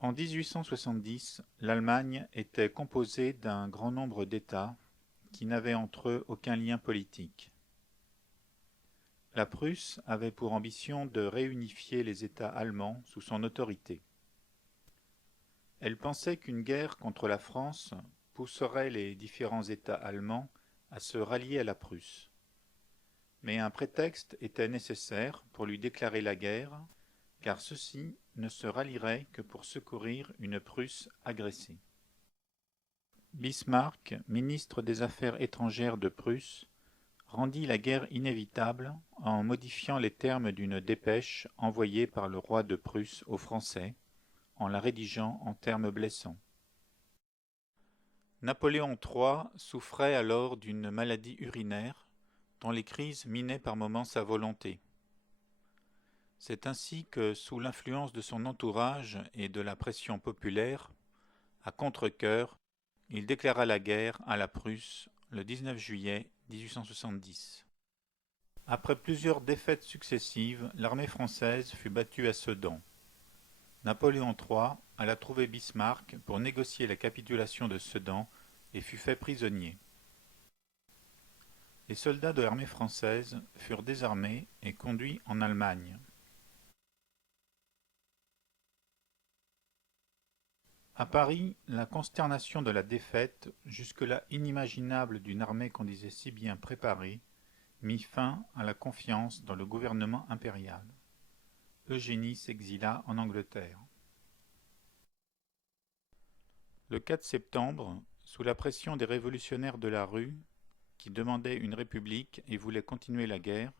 En 1870, l'Allemagne était composée d'un grand nombre d'États qui n'avaient entre eux aucun lien politique. La Prusse avait pour ambition de réunifier les États allemands sous son autorité. Elle pensait qu'une guerre contre la France pousserait les différents États allemands à se rallier à la Prusse. Mais un prétexte était nécessaire pour lui déclarer la guerre, car ceux-ci ne se rallieraient que pour secourir une Prusse agressée. Bismarck, ministre des Affaires étrangères de Prusse, rendit la guerre inévitable en modifiant les termes d'une dépêche envoyée par le roi de Prusse aux Français, en la rédigeant en termes blessants. Napoléon III souffrait alors d'une maladie urinaire dont les crises minaient par moments sa volonté. C'est ainsi que, sous l'influence de son entourage et de la pression populaire, à contre-cœur, il déclara la guerre à la Prusse le 19 juillet 1870. Après plusieurs défaites successives, l'armée française fut battue à Sedan. Napoléon III alla trouver Bismarck pour négocier la capitulation de Sedan et fut fait prisonnier. Les soldats de l'armée française furent désarmés et conduits en Allemagne. À Paris, la consternation de la défaite, jusque-là inimaginable d'une armée qu'on disait si bien préparée, mit fin à la confiance dans le gouvernement impérial. Eugénie s'exila en Angleterre. Le 4 septembre, sous la pression des révolutionnaires de la rue, qui demandaient une république et voulaient continuer la guerre,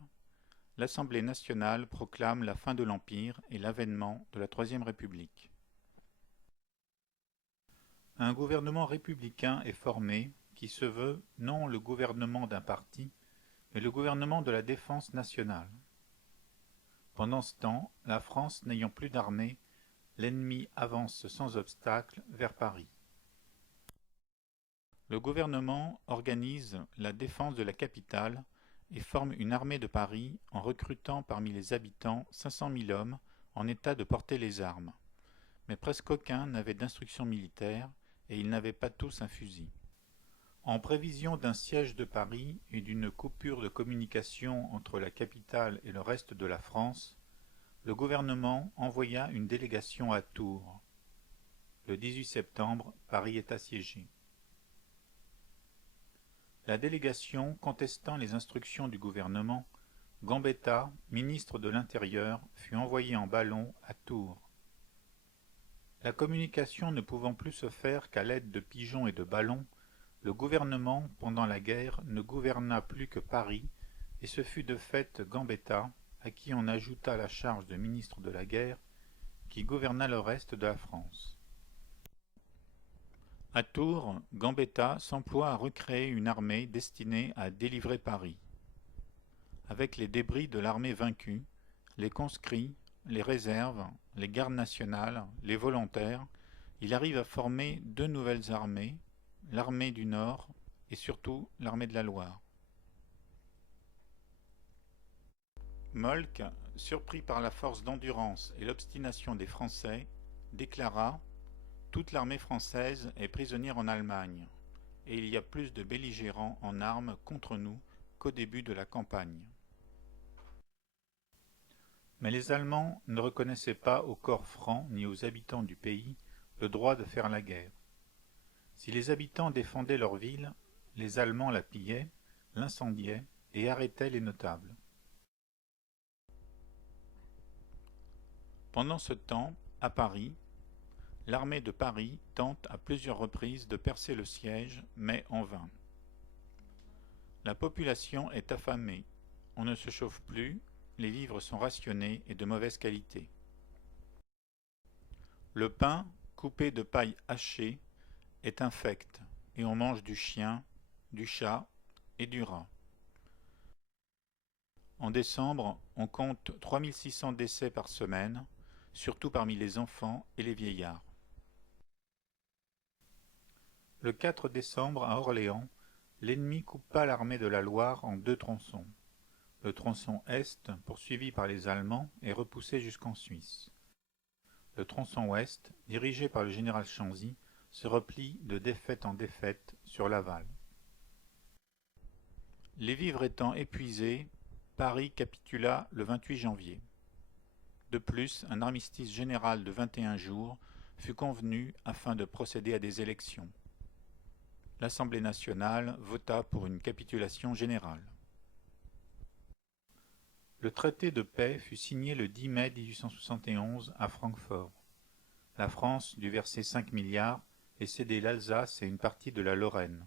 l'Assemblée nationale proclame la fin de l'Empire et l'avènement de la Troisième République. Un gouvernement républicain est formé qui se veut non le gouvernement d'un parti, mais le gouvernement de la défense nationale. Pendant ce temps, la France n'ayant plus d'armée, l'ennemi avance sans obstacle vers Paris. Le gouvernement organise la défense de la capitale et forme une armée de Paris en recrutant parmi les habitants 500 000 hommes en état de porter les armes. Mais presque aucun n'avait d'instruction militaire et ils n'avaient pas tous un fusil. En prévision d'un siège de Paris et d'une coupure de communication entre la capitale et le reste de la France, le gouvernement envoya une délégation à Tours. Le 18 septembre, Paris est assiégé. La délégation contestant les instructions du gouvernement, Gambetta, ministre de l'Intérieur, fut envoyé en ballon à Tours. La communication ne pouvant plus se faire qu'à l'aide de pigeons et de ballons, le gouvernement, pendant la guerre, ne gouverna plus que Paris, et ce fut de fait Gambetta, à qui on ajouta la charge de ministre de la guerre, qui gouverna le reste de la France. À Tours, Gambetta s'emploie à recréer une armée destinée à délivrer Paris. Avec les débris de l'armée vaincue, les conscrits, les réserves, les gardes nationales, les volontaires, il arrive à former deux nouvelles armées, l'armée du Nord et surtout l'armée de la Loire. Moltke, surpris par la force d'endurance et l'obstination des Français, déclara « Toute l'armée française est prisonnière en Allemagne, et il y a plus de belligérants en armes contre nous qu'au début de la campagne. » Mais les Allemands ne reconnaissaient pas aux corps francs ni aux habitants du pays le droit de faire la guerre. Si les habitants défendaient leur ville, les Allemands la pillaient, l'incendiaient et arrêtaient les notables. Pendant ce temps, à Paris, l'armée de Paris tente à plusieurs reprises de percer le siège, mais en vain. La population est affamée, on ne se chauffe plus, les vivres sont rationnés et de mauvaise qualité. Le pain, coupé de paille hachée, est infect et on mange du chien, du chat et du rat. En décembre, on compte 3600 décès par semaine, surtout parmi les enfants et les vieillards. Le 4 décembre, à Orléans, l'ennemi coupa l'armée de la Loire en deux tronçons. Le tronçon est, poursuivi par les Allemands, est repoussé jusqu'en Suisse. le tronçon ouest, dirigé par le général Chanzy, se replie de défaite en défaite sur Laval. Les vivres étant épuisés, Paris capitula le 28 janvier. De plus, un armistice général de 21 jours fut convenu afin de procéder à des élections. L'Assemblée nationale vota pour une capitulation générale. Le traité de paix fut signé le 10 mai 1871 à Francfort. La France dut verser 5 milliards et céder l'Alsace et une partie de la Lorraine.